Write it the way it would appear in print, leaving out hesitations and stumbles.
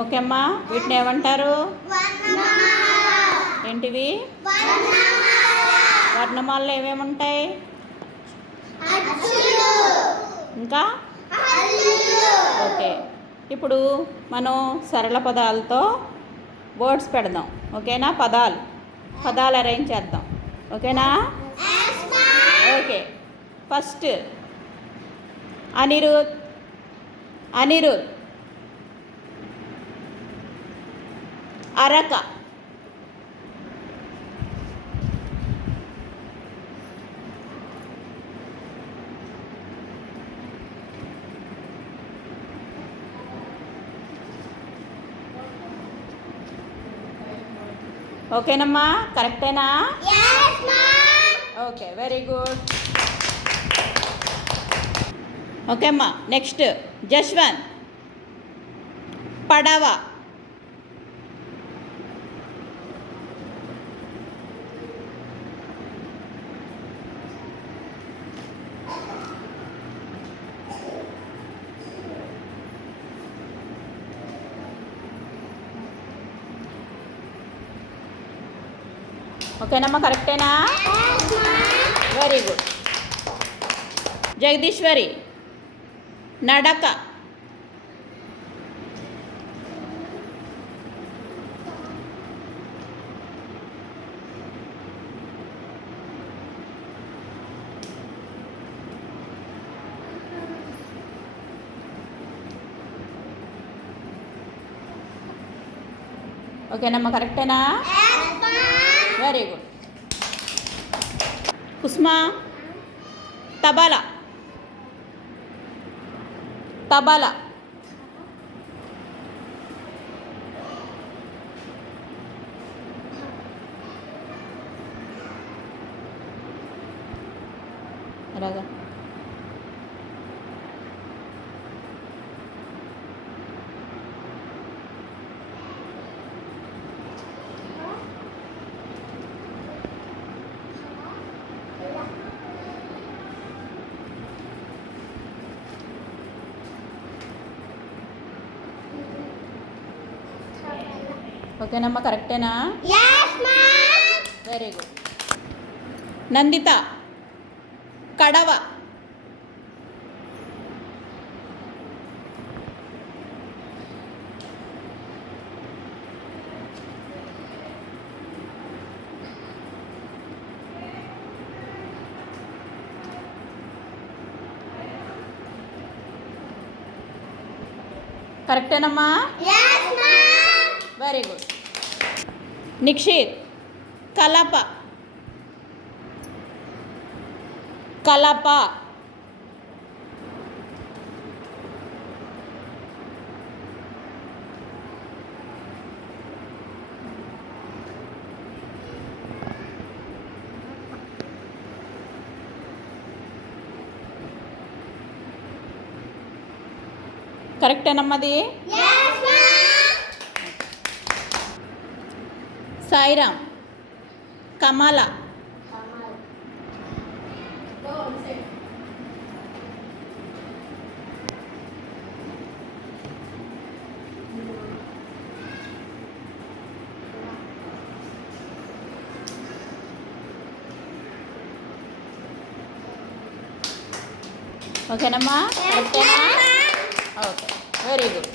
ఓకే అమ్మా, వీటిని ఏమంటారు? ఏంటివి? వర్ణమాలలో ఏమేమి ఉంటాయి? ఇంకా ఓకే. ఇప్పుడు మనం సరళ పదాలతో వర్డ్స్ పెడదాం. ఓకేనా? పదాలు అరేంజ్ చేద్దాం. ఓకేనా? ఓకే. ఫస్ట్ అనిరుద్. అరక. ఓకేనమ్మా, కరెక్టేనా? Okay, very good. ఓకే అమ్మా, నెక్స్ట్ జశ్వంత్. పడవ. ఓకేనమ్మా, కరెక్టేనా? Very good. జగదీశ్వరి. నడక. ఓకేనమ్మా, కరెక్టేనా? Very good. కుస్మా. తబలా. అలాగా. ఓకేనమ్మా, కరెక్టేనా? Very good. నందిత. కడవ. కరెక్టేనమ్మా? Very good. నిక్షిత్. కలప. కరెక్టేనమ్మది? సాయిరామ్. కమల. ఓకేనమ్మా, కరెక్టేనా? Okay, very good.